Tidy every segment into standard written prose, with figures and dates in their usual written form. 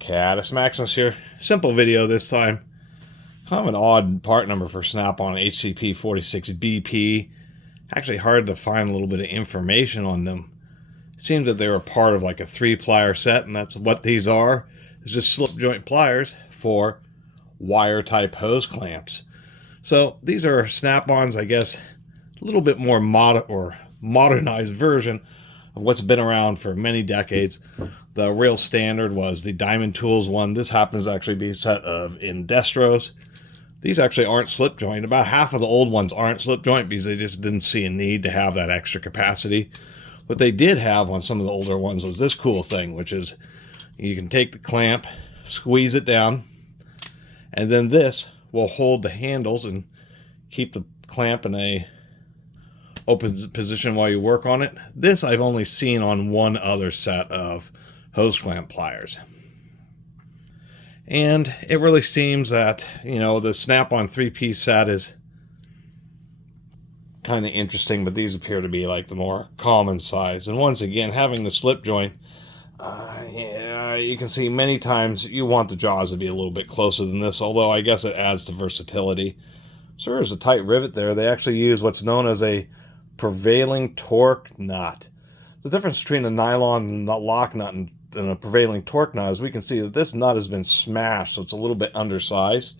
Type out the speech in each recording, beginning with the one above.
Catus, Maximus here. Simple video this time. Kind of an odd part number for Snap-on HCP 46BP. Actually hard to find a little bit of information on them. It seems that they were part of like a 3-plier set, and that's what these are. It's just slip joint pliers for wire type hose clamps. So these are Snap-ons, I guess, a little bit more modernized version of what's been around for many decades. The real standard was the Diamond Tools one. This happens to actually be a set of Indestros. These actually aren't slip joint. About half of the old ones aren't slip joint because they just didn't see a need to have that extra capacity. What they did have on some of the older ones was this cool thing, which is you can take the clamp, squeeze it down, and then this will hold the handles and keep the clamp in a open position while you work on it. This I've only seen on one other set of hose clamp pliers. And it really seems that, you know, the Snap-on 3-piece set is kind of interesting, but these appear to be like the more common size. And once again, having the slip joint, yeah, you can see many times you want the jaws to be a little bit closer than this, although I guess it adds to versatility. So there's a tight rivet there. They actually use what's known as a prevailing torque nut. The difference between a nylon lock nut and a prevailing torque nut is we can see that this nut has been smashed, so it's a little bit undersized.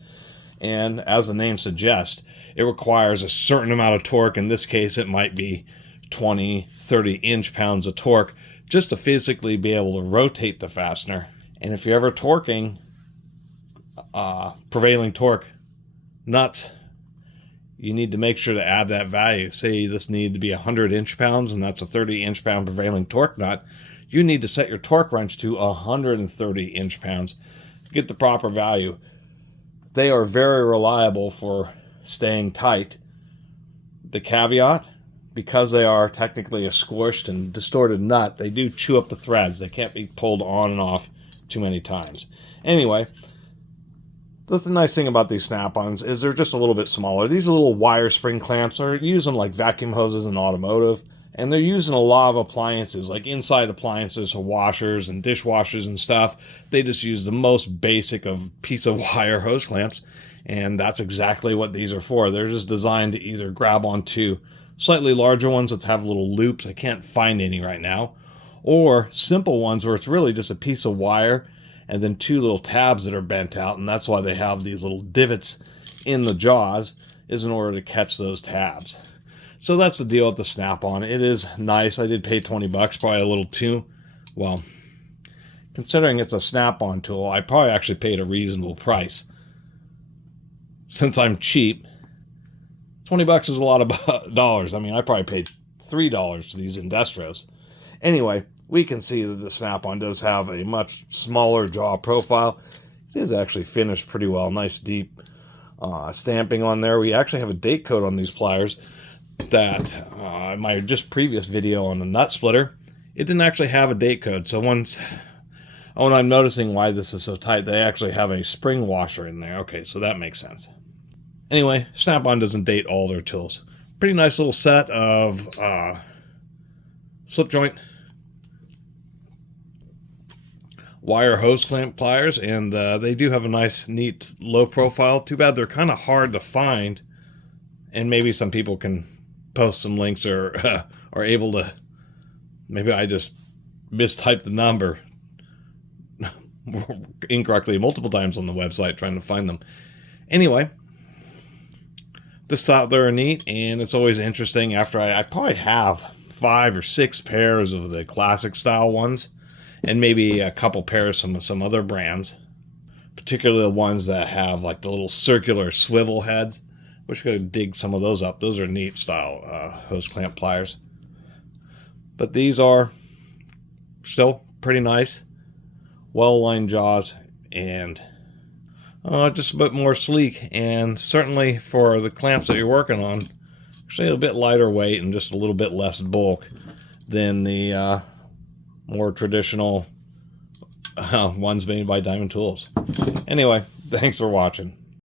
And as the name suggests, it requires a certain amount of torque. In this case, it might be 20, 30 inch-pounds of torque just to physically be able to rotate the fastener. And if you're ever torquing prevailing torque nuts, you need to make sure to add that value. Say this needed to be 100 inch-pounds, and that's a 30 inch-pound prevailing torque nut. You need to set your torque wrench to 130 inch-pounds to get the proper value. They are very reliable for staying tight. The caveat, because they are technically a squished and distorted nut, they do chew up the threads. They can't be pulled on and off too many times. Anyway, the nice thing about these Snap-ons is they're just a little bit smaller. These little wire spring clamps are used on like vacuum hoses and automotive, and they're used in a lot of appliances, like inside appliances for washers and dishwashers and stuff. They just use the most basic of piece of wire hose clamps, and that's exactly what these are for. They're just designed to either grab onto slightly larger ones that have little loops. I can't find any right now, or simple ones where it's really just a piece of wire and then 2 little tabs that are bent out, and that's why they have these little divots in the jaws, is in order to catch those tabs. So that's the deal with the Snap-on. It is nice. I did pay 20 bucks, probably a little too. Well, considering it's a Snap-on tool, I probably actually paid a reasonable price. Since I'm cheap, 20 bucks is a lot of dollars. I mean, I probably paid $3 for these Indestros. Anyway, we can see that the Snap-on does have a much smaller jaw profile. It is actually finished pretty well. Nice deep stamping on there. We actually have a date code on these pliers that in my just previous video on the nut splitter, it didn't actually have a date code. So when I'm noticing why this is so tight, they actually have a spring washer in there. Okay, so that makes sense. Anyway, Snap-on doesn't date all their tools. Pretty nice little set of slip joint wire hose clamp pliers, and they do have a nice, neat, low profile. Too bad they're kind of hard to find, and maybe some people can post some links or are able to. Maybe I just mistyped the number incorrectly multiple times on the website trying to find them. Anyway, this thought they're neat, and it's always interesting after I probably have 5 or 6 pairs of the classic style ones, and maybe a couple pairs from some other brands, particularly the ones that have like the little circular swivel heads. Wish I could dig some of those up. Those are neat style hose clamp pliers. But these are still pretty nice, well-aligned jaws, and just a bit more sleek. And certainly for the clamps that you're working on, actually a bit lighter weight and just a little bit less bulk than the more traditional ones made by Diamond Tools. Anyway, thanks for watching.